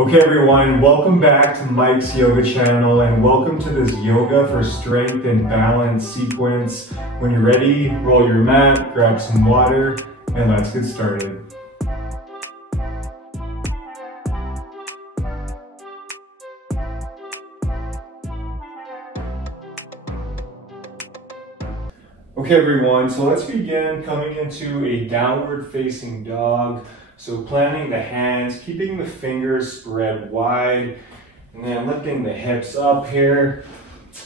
Okay everyone, welcome back to Mike's Yoga channel and welcome to this yoga for strength and balance sequence. When you're ready, roll your mat, grab some water, and let's get started. Okay everyone, so let's begin coming into a downward facing dog. So planting the hands, keeping the fingers spread wide, and then lifting the hips up here.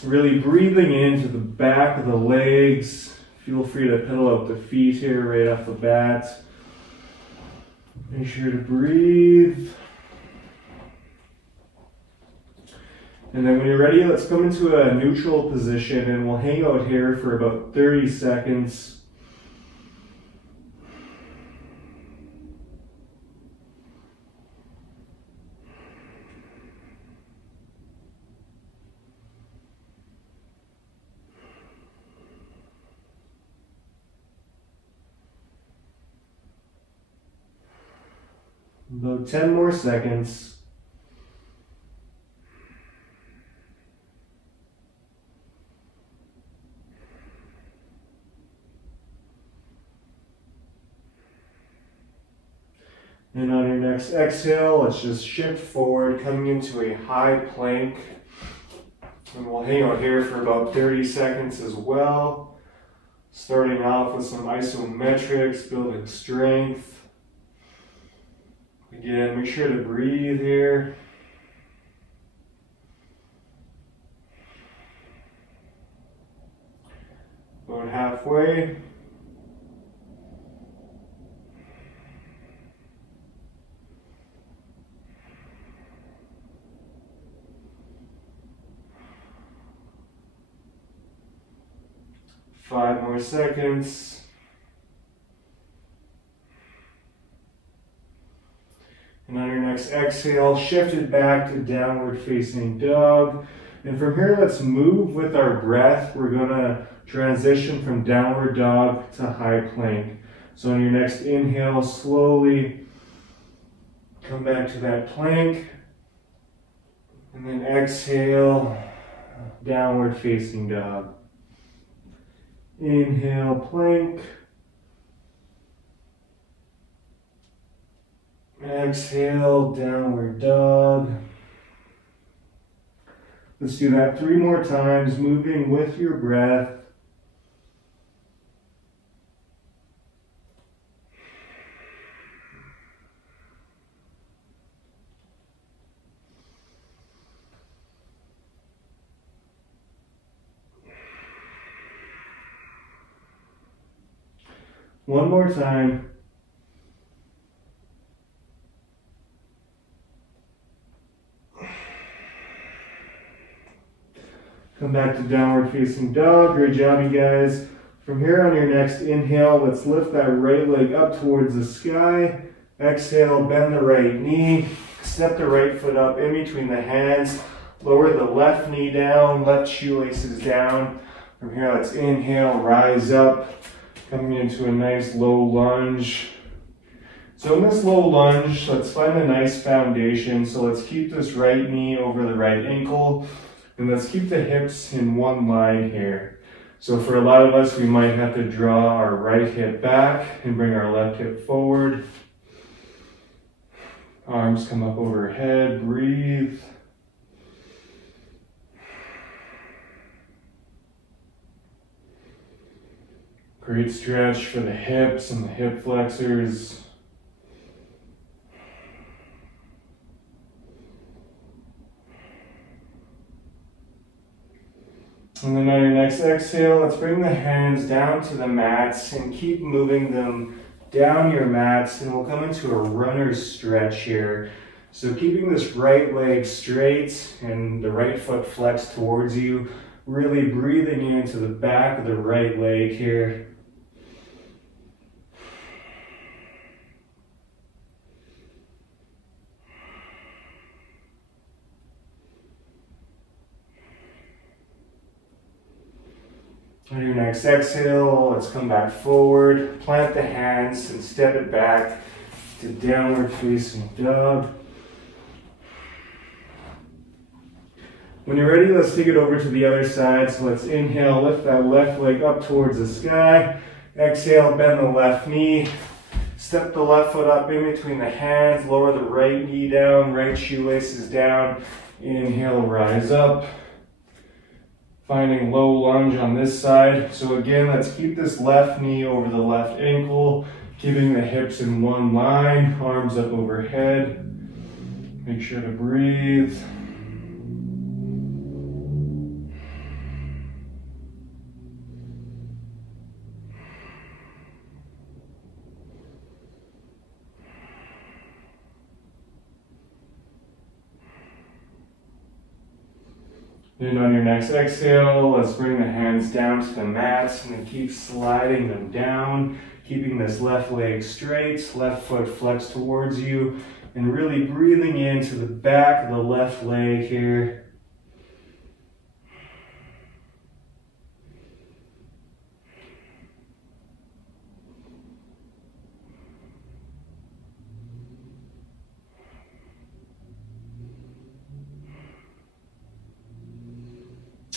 Really breathing into the back of the legs. Feel free to pedal out the feet here right off the bat. Make sure to breathe. And then when you're ready, let's come into a neutral position and we'll hang out here for about 30 seconds. About 10 more seconds. And on your next exhale, let's just shift forward, coming into a high plank. And we'll hang out here for about 30 seconds as well. Starting off with some isometrics, building strength. Again, make sure to breathe here. About halfway. Five more seconds. And on your next exhale, shift it back to downward facing dog. And from here, let's move with our breath. We're gonna transition from downward dog to high plank. So on your next inhale, slowly come back to that plank. And then exhale, downward facing dog. Inhale, plank. Exhale, downward dog. Let's do that 3 more times, moving with your breath. One more time. Come back to downward facing dog. Great job, you guys. From here on your next inhale, let's lift that right leg up towards the sky. Exhale, bend the right knee. Step the right foot up in between the hands. Lower the left knee down, left shoelaces down. From here, let's inhale, rise up. Coming into a nice low lunge. So in this low lunge, let's find a nice foundation. So let's keep this right knee over the right ankle. And let's keep the hips in one line here. So for a lot of us, we might have to draw our right hip back and bring our left hip forward. Arms come up overhead, breathe. Great stretch for the hips and the hip flexors. And then on your next exhale, let's bring the hands down to the mats and keep moving them down your mats, and we'll come into a runner's stretch here. So keeping this right leg straight and the right foot flexed towards you, really breathing into the back of the right leg here. On your next exhale, let's come back forward, plant the hands and step it back to downward facing dog. When you're ready, let's take it over to the other side. So let's inhale, lift that left leg up towards the sky. Exhale, bend the left knee. Step the left foot up in between the hands. Lower the right knee down, right shoelaces down. Inhale, rise up. Finding low lunge on this side. So again, let's keep this left knee over the left ankle. Keeping the hips in one line. Arms up overhead. Make sure to breathe. Then on your next exhale, let's bring the hands down to the mat and then keep sliding them down, keeping this left leg straight, left foot flexed towards you, and really breathing into the back of the left leg here.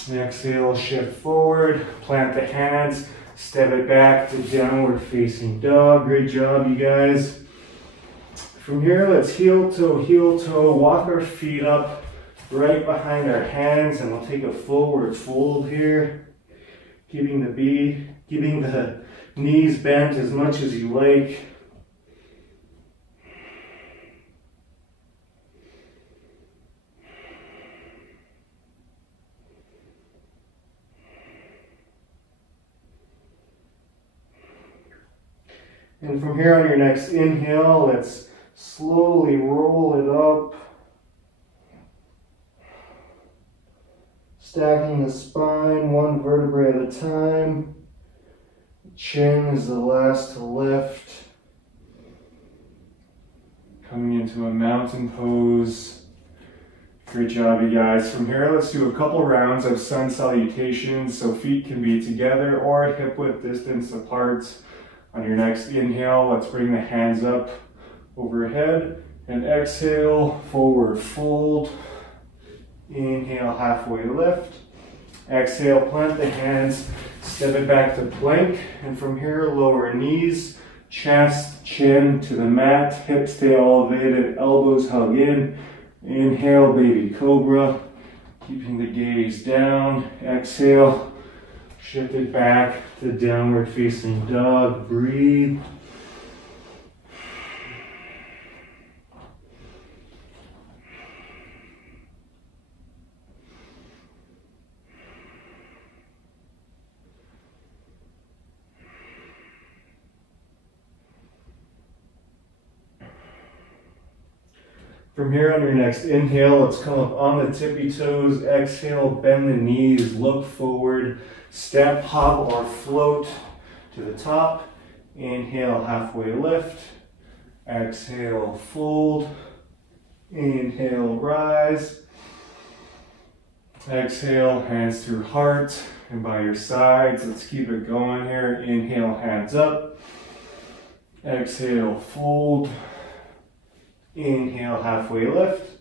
Exhale, shift forward, plant the hands, step it back to downward facing dog. Great job, you guys. From here, let's heel toe, walk our feet up right behind our hands, and we'll take a forward fold here. Keeping the knees bent as much as you like. And from here on your next inhale, let's slowly roll it up. Stacking the spine one vertebrae at a time. Chin is the last to lift. Coming into a mountain pose. Great job, you guys. From here, let's do a couple rounds of sun salutations. So feet can be together or hip width distance apart. On your next inhale, let's bring the hands up overhead and exhale, forward fold. Inhale, halfway lift. Exhale, plant the hands, step it back to plank. And from here, lower knees, chest, chin to the mat, hips stay elevated, elbows hug in. Inhale, baby cobra, keeping the gaze down. Exhale. Shift it back to downward facing dog. Breathe. From here on your next inhale, let's come up on the tippy toes. Exhale, bend the knees, look forward. Step, hop, or float to the top. Inhale, halfway lift. Exhale, fold. Inhale, rise. Exhale, hands through heart and by your sides. Let's keep it going here. Inhale, hands up. Exhale, fold. Inhale, halfway lift.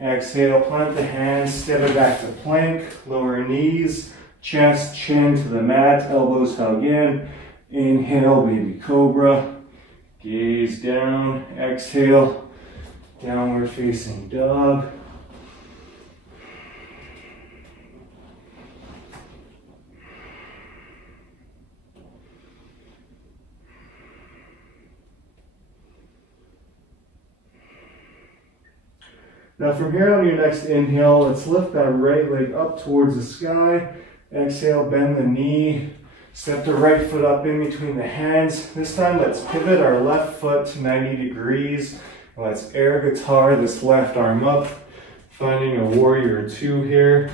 Exhale, plant the hands, step it back to plank, lower knees, chest, chin to the mat, elbows hug in. Inhale, baby cobra. Gaze down. Exhale, downward facing dog. Now from here on your next inhale, let's lift that right leg up towards the sky. Exhale, bend the knee. Step the right foot up in between the hands. This time, let's pivot our left foot to 90 degrees. Let's air guitar this left arm up, finding a warrior two here.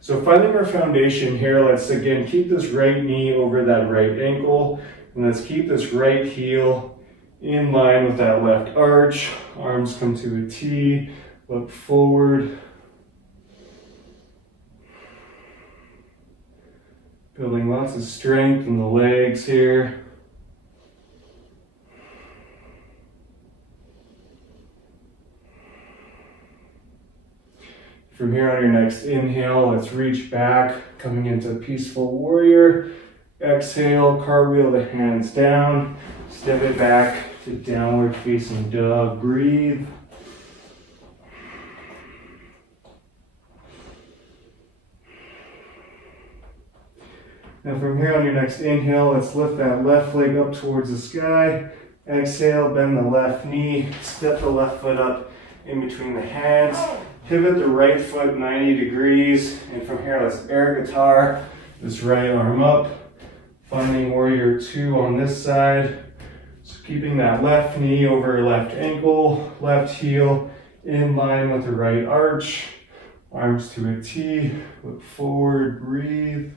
So finding our foundation here, let's again keep this right knee over that right ankle. And let's keep this right heel in line with that left arch. Arms come to a T. Look forward. Building lots of strength in the legs here. From here on your next inhale, let's reach back, coming into peaceful warrior. Exhale, cartwheel the hands down, step it back to downward facing dog. Breathe. And from here on your next inhale, let's lift that left leg up towards the sky. Exhale, bend the left knee, step the left foot up in between the hands. Pivot the right foot 90 degrees. And from here, let's air guitar this right arm up. Finding warrior 2 on this side. So keeping that left knee over left ankle, left heel in line with the right arch. Arms to a T, look forward, breathe.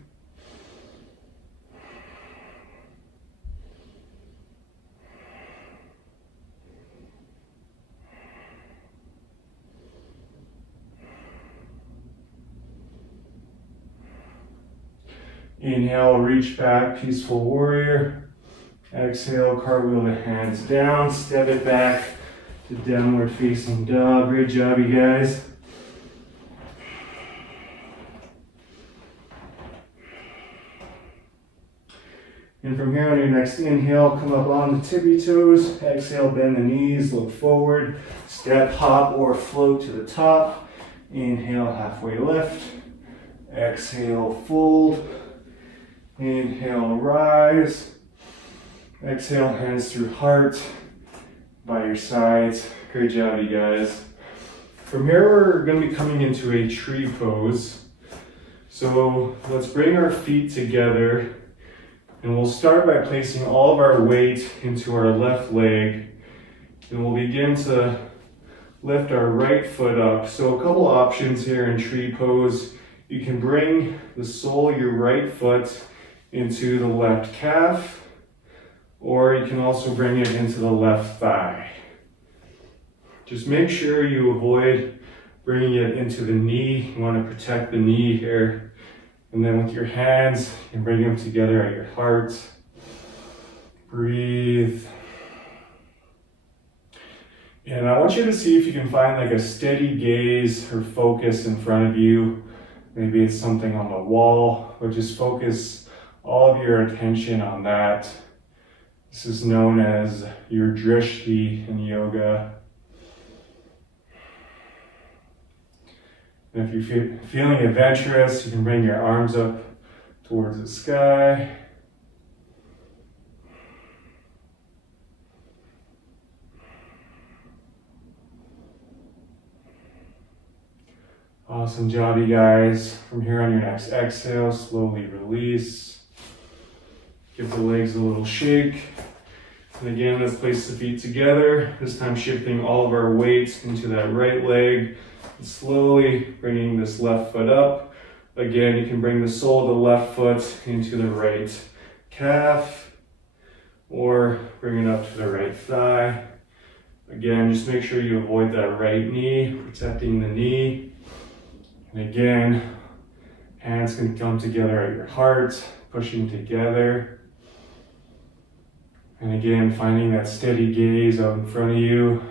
Inhale, reach back, peaceful warrior. Exhale, cartwheel the hands down, step it back to downward facing dog. Great job, you guys. And from here on your next inhale, come up on the tippy toes. Exhale, bend the knees, look forward. Step, hop, or float to the top. Inhale, halfway lift. Exhale, fold. Inhale, rise. Exhale, hands through heart by your sides. Great job, you guys. From here, we're going to be coming into a tree pose. So let's bring our feet together, and we'll start by placing all of our weight into our left leg, and we'll begin to lift our right foot up. So a couple options here in tree pose. You can bring the sole of your right foot into the left calf, or you can also bring it into the left thigh. Just make sure you avoid bringing it into the knee. You want to protect the knee here. And then with your hands, you can bring them together at your heart. Breathe. And I want you to see if you can find like a steady gaze or focus in front of you. Maybe it's something on the wall, but just focus all of your attention on that. This is known as your drishti in yoga. And if you're feeling adventurous, you can bring your arms up towards the sky. Awesome job, you guys. From here on your next exhale, slowly release. Give the legs a little shake. And again, let's place the feet together. This time shifting all of our weight into that right leg. And slowly bringing this left foot up. Again, you can bring the sole of the left foot into the right calf. Or bring it up to the right thigh. Again, just make sure you avoid that right knee, protecting the knee. And again, hands can come together at your heart, pushing together. And again, finding that steady gaze out in front of you.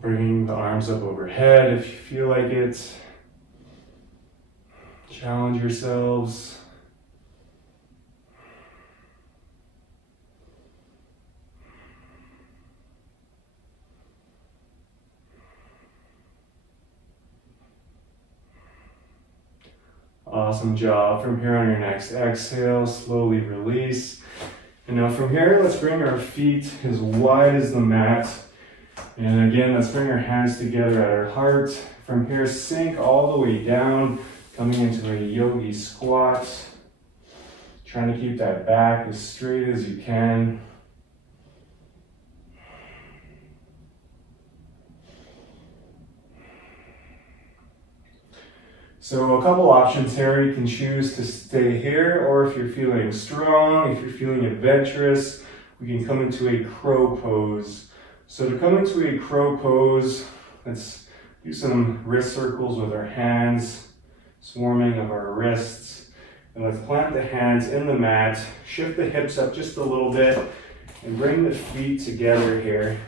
Bringing the arms up overhead if you feel like it. Challenge yourselves. Awesome job. From here on your next exhale, slowly release. And now from here, let's bring our feet as wide as the mat. And again, let's bring our hands together at our heart. From here, sink all the way down, coming into a yogi squat. Trying to keep that back as straight as you can. So a couple options here. You can choose to stay here, or if you're feeling strong, if you're feeling adventurous, we can come into a crow pose. So to come into a crow pose, let's do some wrist circles with our hands, swarming of our wrists. And let's plant the hands in the mat, shift the hips up just a little bit, and bring the feet together here.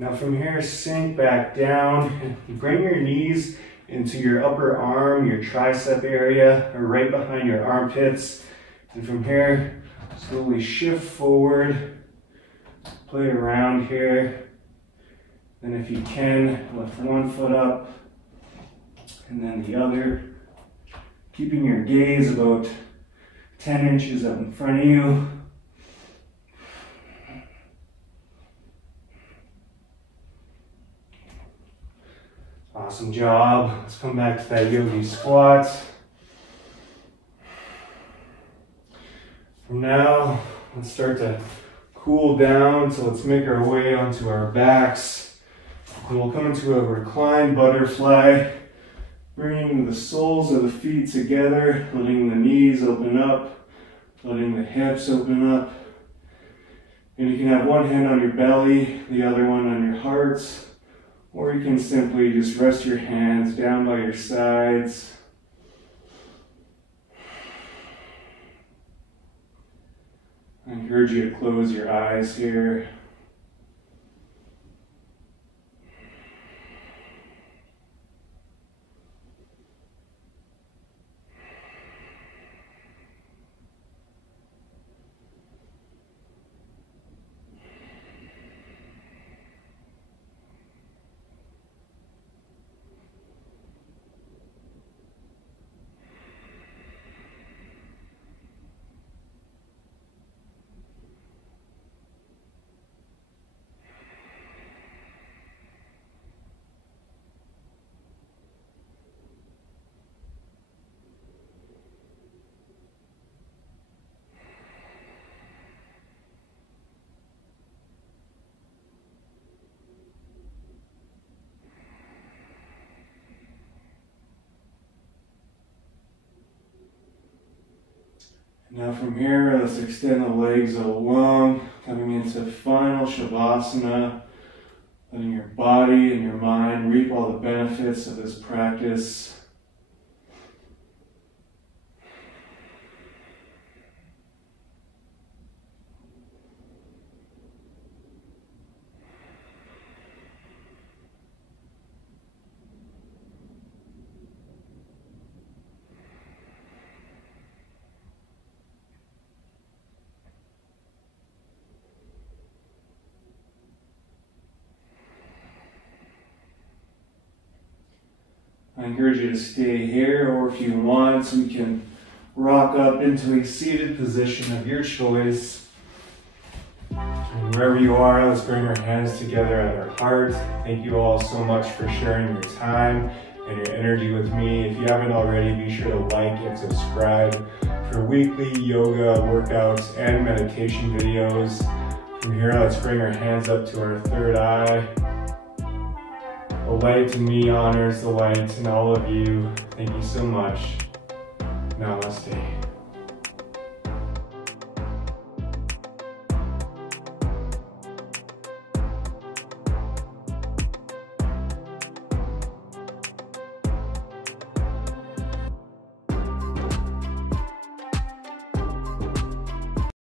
Now from here, sink back down and bring your knees into your upper arm, your tricep area, or right behind your armpits. And from here, slowly shift forward, play around here. Then if you can, lift one foot up and then the other, keeping your gaze about 10 inches up in front of you. Awesome job. Let's come back to that yogi squat. From now, let's start to cool down, so let's make our way onto our backs. And we'll come into a reclined butterfly, bringing the soles of the feet together, letting the knees open up, letting the hips open up. And you can have one hand on your belly, the other one on your heart, or you can simply just rest your hands down by your sides. I encourage you to close your eyes here. Now from here, let's extend the legs a little long, coming into final Shavasana, letting your body and your mind reap all the benefits of this practice. I encourage you to stay here, or if you want, we can rock up into a seated position of your choice. And wherever you are, let's bring our hands together at our heart. Thank you all so much for sharing your time and your energy with me. If you haven't already, be sure to like and subscribe for weekly yoga workouts and meditation videos. From here, let's bring our hands up to our third eye. The light in me honors the light in all of you. Thank you so much. Namaste.